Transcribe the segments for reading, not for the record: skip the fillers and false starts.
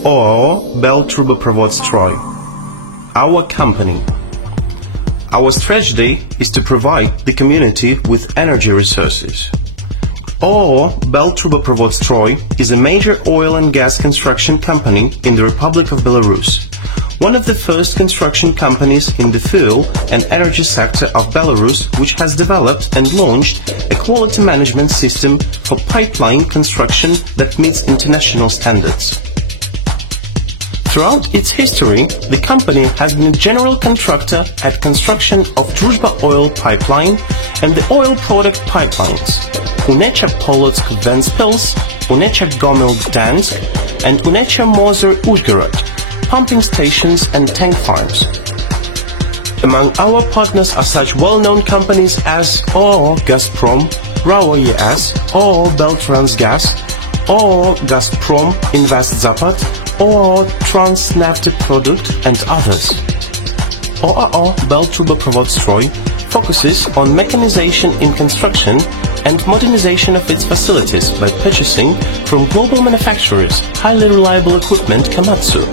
OAO Beltruboprovod-Stroy, our company. Our strategy is to provide the community with energy resources. OAO Beltruboprovod-Stroy is a major oil and gas construction company in the Republic of Belarus, one of the first construction companies in the fuel and energy sector of Belarus, which has developed and launched a quality management system for pipeline construction that meets international standards. Throughout its history, the company has been a general contractor at construction of Druzhba oil pipeline and the oil product pipelines Unechak-Polotsk-Ventspils, Unechak-Gomel-Gdansk and Unechak-Mozyr-Uzhgorod, pumping stations and tank farms. Among our partners are such well-known companies as OAO Gazprom, RAO ES, OAO Beltransgaz, OAO Gazprom Invest Zapad, OAO Transneft Product and others. OAO Beltruboprovod-Stroy focuses on mechanization in construction and modernization of its facilities by purchasing from global manufacturers highly reliable equipment Komatsu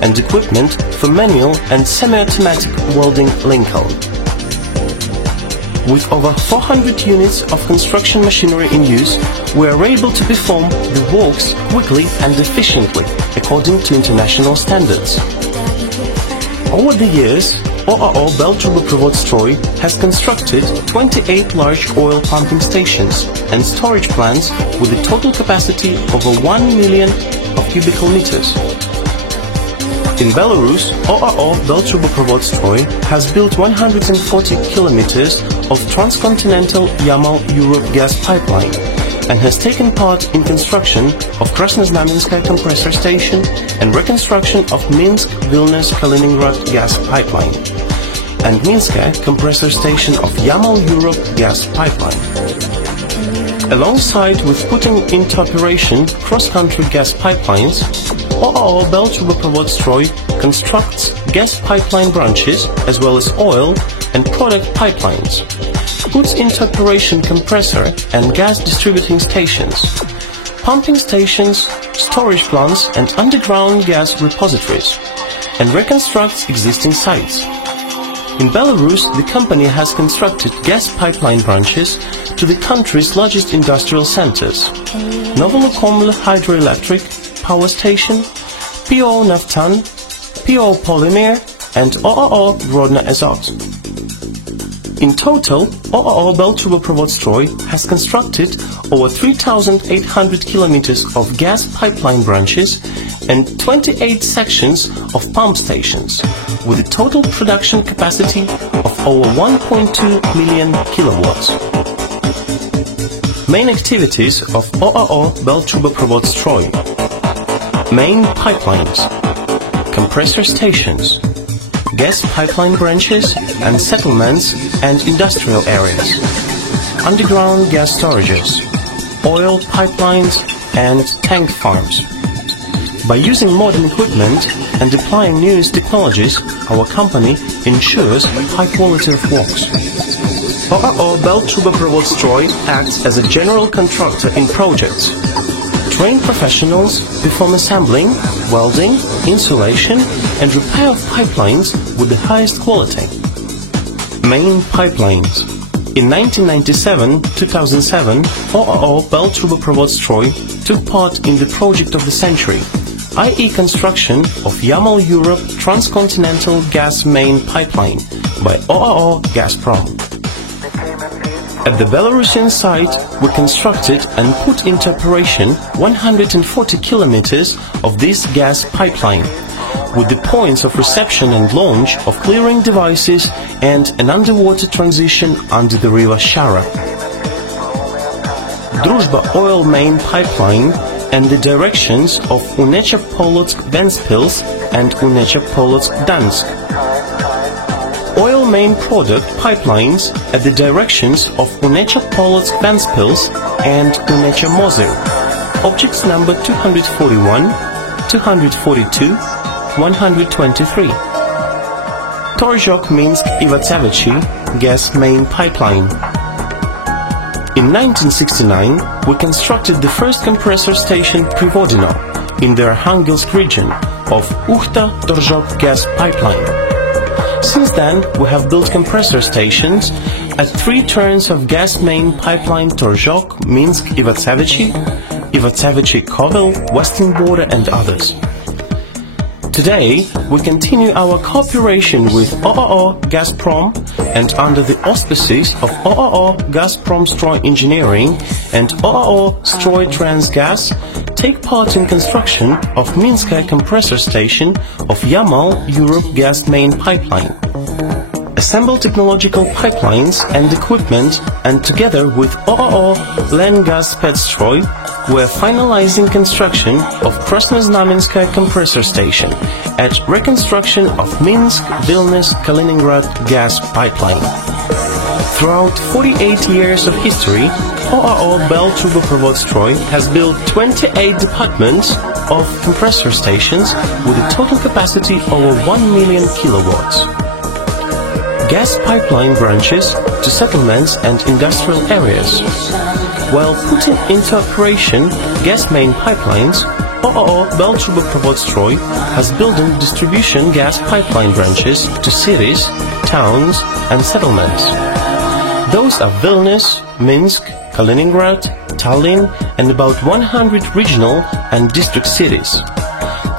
and equipment for manual and semi-automatic welding Lincoln. With over 400 units of construction machinery in use, we are able to perform the works quickly and efficiently according to international standards. Over the years, OAO Beltruboprovod-Stroy has constructed 28 large oil pumping stations and storage plants with a total capacity over 1 million of cubical meters. In Belarus, OAO Beltruboprovod-Stroy has built 140 kilometers of transcontinental Yamal-Europe gas pipeline and has taken part in construction of Krasnoznamenskaya compressor station and reconstruction of Minsk-Vilnius-Kaliningrad gas pipeline and Minskaya compressor station of Yamal-Europe gas pipeline. Alongside with putting into operation cross-country gas pipelines, OAO Beltruboprovod-Stroy constructs gas pipeline branches as well as oil and product pipelines, puts into operation compressor and gas distributing stations, pumping stations, storage plants and underground gas repositories, and reconstructs existing sites. In Belarus, the company has constructed gas pipeline branches to the country's largest industrial centers: Novolokoml Hydroelectric Power Station, PO Naftan, PO Polymer, and OAO Grodno Azot. In total, OAO Beltruboprovod-Stroy has constructed over 3,800 kilometers of gas pipeline branches and 28 sections of pump stations, with a total production capacity of over 1.2 million kilowatts. Main activities of OAO Beltruboprovod-Stroy: main pipelines, compressor stations, gas pipeline branches and settlements and industrial areas, underground gas storages, oil pipelines and tank farms. By using modern equipment and applying newest technologies, our company ensures high quality of works. OAO Beltruboprovod-Stroy acts as a general contractor in projects. Trained professionals perform assembling, welding, insulation and repair of pipelines with the highest quality. Main pipelines. In 1997-2007, OAO Beltruboprovod-Stroy took part in the project of the century, i.e. construction of Yamal-Europe transcontinental gas main pipeline by OAO Gazprom. At the Belarusian site, we constructed and put into operation 140 kilometers of this gas pipeline, with the points of reception and launch of clearing devices and an underwater transition under the river Shara. Druzhba oil main pipeline and the directions of Unechak-Polotsk-Ventspils and Unechak-Polotsk-Gdansk. Oil main product pipelines at the directions of Unechak-Polotsk-Ventspils and Unechak-Mozyr. Objects number 241, 242, 123. Torzhok-Minsk-Ivatsevichy gas main pipeline. In 1969, we constructed the first compressor station Privodino, in the Arkhangelsk region of Ukhta-Torzhok gas pipeline. Since then, we have built compressor stations at 3 turns of gas main pipeline Torzhok, Minsk, Ivatsevichy, Kovel, Western Border and others. Today, we continue our cooperation with OOO Gazprom and under the auspices of OOO Gazprom Stroy Engineering and OOO Stroy Transgas take part in construction of Minskaya compressor station of Yamal Europe gas main pipeline. Assemble technological pipelines and equipment, and together with OOO Lengas Spetstroy, we're finalizing construction of Krasnoznamenskaya compressor station at reconstruction of Minsk-Vilnius-Kaliningrad gas pipeline. Throughout 48 years of history, OOO Beltruboprovodstroy has built 28 departments of compressor stations with a total capacity over 1 million kilowatts. Gas pipeline branches to settlements and industrial areas. While putting into operation gas main pipelines, OOO Beltruboprovodstroy has built distribution gas pipeline branches to cities, towns and settlements. Those are Vilnius, Minsk, Kaliningrad, Tallinn and about 100 regional and district cities.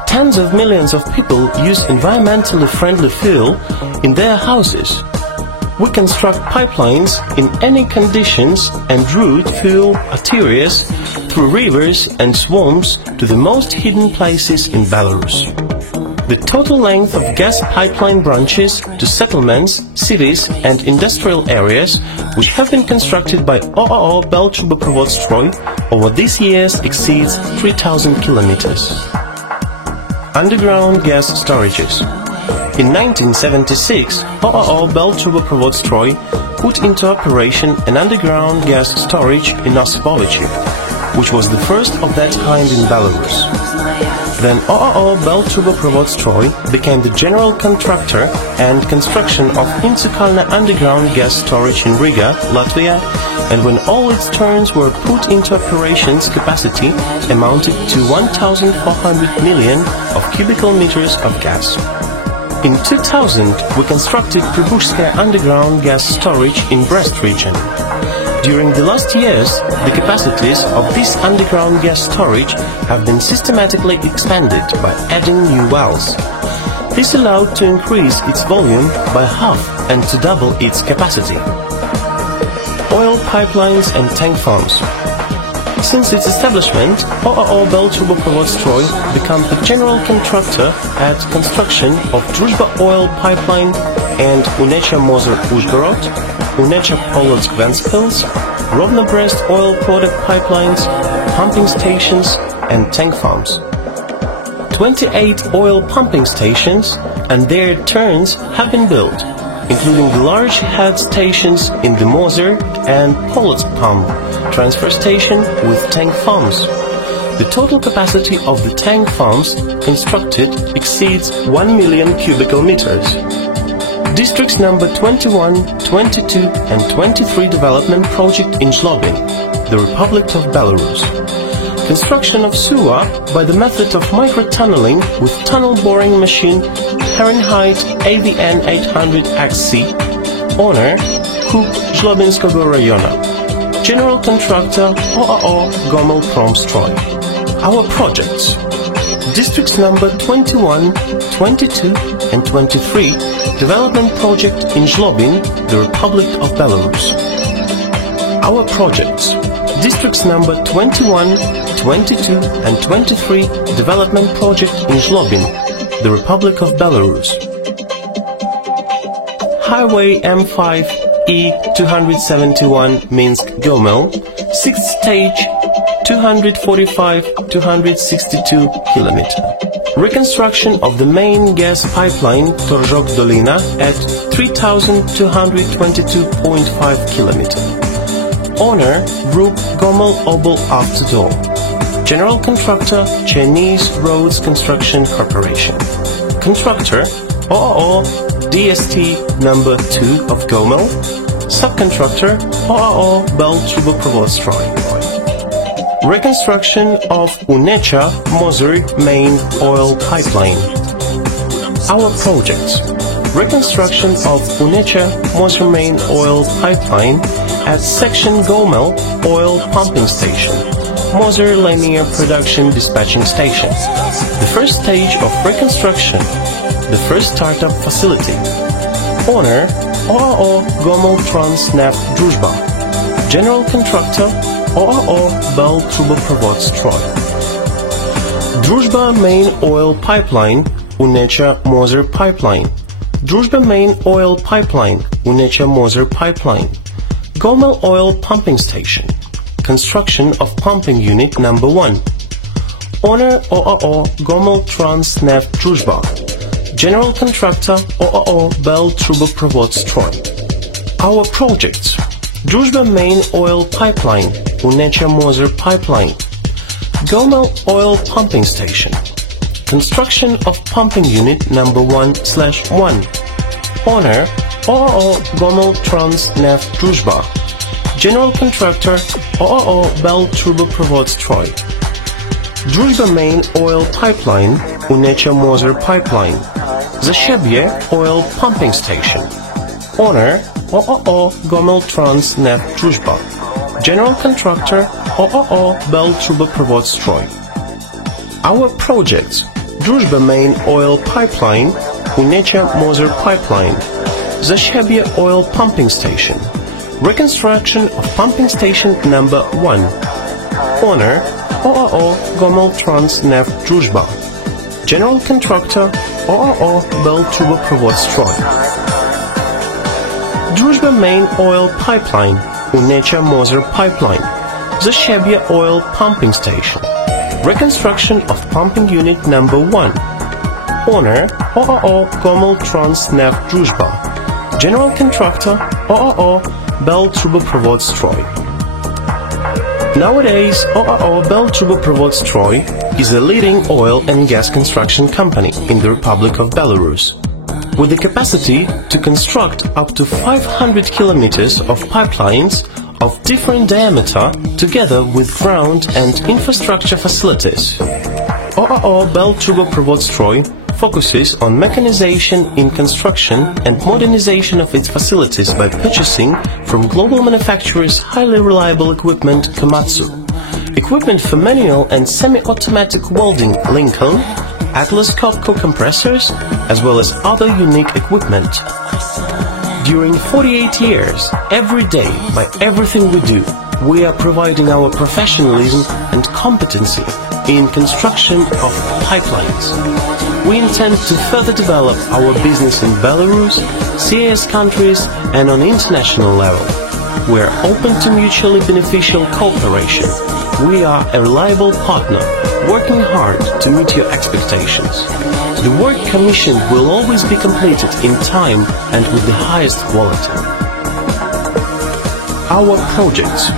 Tens of millions of people use environmentally friendly fuel in their houses. We construct pipelines in any conditions and route fuel arteries through rivers and swamps to the most hidden places in Belarus. The total length of gas pipeline branches to settlements, cities and industrial areas which have been constructed by OOO Beltruboprovodstroy over these years exceeds 3,000 kilometers. Underground gas storages. In 1976, OOO Beltruboprovodstroy put into operation an underground gas storage in Osipovichy, which was the first of that kind in Belarus. Then OOO Beltruboprovodstroy became the general contractor and construction of Inčukalne underground gas storage in Riga, Latvia, and when all its turns were put into operations, capacity amounted to 1,400 million of cubical meters of gas. In 2000, we constructed Pribushskaya underground gas storage in Brest region. During the last years, the capacities of this underground gas storage have been systematically expanded by adding new wells. This allowed to increase its volume by half and to double its capacity. Oil pipelines and tank farms. Since its establishment, OOO Beltruboprovodstroy became the general contractor at construction of Druzhba oil pipeline and Unecha Mozar-Uzhgorod, Unecha Polotsk-Ventspils, Rovno-Brest oil product pipelines, pumping stations and tank farms. 28 oil pumping stations and their turns have been built, including the large head stations in the Mozar and Polotsk pump transfer station with tank farms. The total capacity of the tank farms constructed exceeds 1 million cubical meters. Districts number 21, 22 and 23 development project in Zlobin, the Republic of Belarus. Construction of sewer by the method of microtunneling with tunnel boring machine Fahrenheit AVN 800XC. Owner Huk Zlobinskogo Rayona. General contractor OOO Gomel-Promstroy. Our projects. Districts number 21, 22 and 23 development project in Zlobin, the Republic of Belarus. Our projects. Districts number 21, 22 and 23 development project in Zlobin, the Republic of Belarus. Highway M5 E271 Minsk-Gomel, 6th stage, 245-262 km. Reconstruction of the main gas pipeline Torzhok-Dolina at 3,222.5 km. Owner Group Gomel Obel Avtodor. General contractor Chinese Roads Construction Corporation. Constructor OOO DST number 2 of Gomel. Subcontractor OOO Beltruboprovodstroy. Reconstruction of Unecza-Mozyr main oil pipeline. Our projects: reconstruction of Unecza-Mozyr main oil pipeline at section Gomel oil pumping station, Mozyr linear production dispatching station. The first stage of reconstruction, the first startup facility. Owner OAO Gomel Transneft Druzhba. General contractor OAO Bell Truboprovod Stroy. Druzhba main oil pipeline, Unecza-Mozyr pipeline. Druzhba main oil pipeline, Unecza-Mozyr pipeline. Gomel oil pumping station. Construction of pumping unit number 1. Owner OAO Gomel Transneft Druzhba. General contractor OAO Bell Truboprovod Stroy. Our projects: Druzhba main oil pipeline, Unecza-Mozyr pipeline. Gomel oil pumping station. Construction of pumping unit number 1/1. Owner OAO Gomel Transneft Druzhba. General contractor OAO Bell Truboprovod Stroy. Druzhba main oil pipeline, Unecza-Mozyr pipeline. Zasiebie oil pumping station. Owner OAO Gomel Transneft Druzhba. General contractor OAO Bell Truboprovod Stroy. Our projects: Druzhba main oil pipeline, Unecza-Mozyr pipeline. Zasiebie oil pumping station. Reconstruction of pumping station number 1. Owner OAO Gomel Transneft Druzhba. General contractor OAO Bell Truboprovod Stroy. Druzhba main oil pipeline, Unecza-Mozyr pipeline. Zasiebie oil pumping station. Reconstruction of pumping unit number 1. Owner OAO Gomel Transneft Druzhba. General contractor OAO Bell Truboprovod Stroy. Nowadays, OAO Bell Truboprovod Stroy is a leading oil and gas construction company in the Republic of Belarus, with the capacity to construct up to 500 kilometers of pipelines of different diameter together with ground and infrastructure facilities. OAO Bell Truboprovod Stroy focuses on mechanization in construction and modernization of its facilities by purchasing from global manufacturers highly reliable equipment Komatsu, equipment for manual and semi-automatic welding Lincoln, Atlas Copco compressors, as well as other unique equipment. During 48 years, every day, by everything we do, we are providing our professionalism and competency in construction of pipelines. We intend to further develop our business in Belarus, CIS countries, and on international level. We are open to mutually beneficial cooperation. We are a reliable partner, working hard to meet your expectations. The work commissioned will always be completed in time and with the highest quality. Our projects: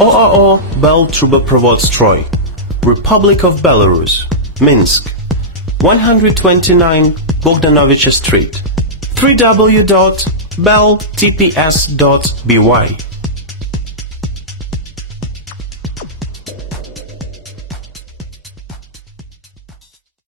OAO Bell Truboprovod Stroy, Republic of Belarus, Minsk, 129 Bogdanovich Street, www.belltps.by.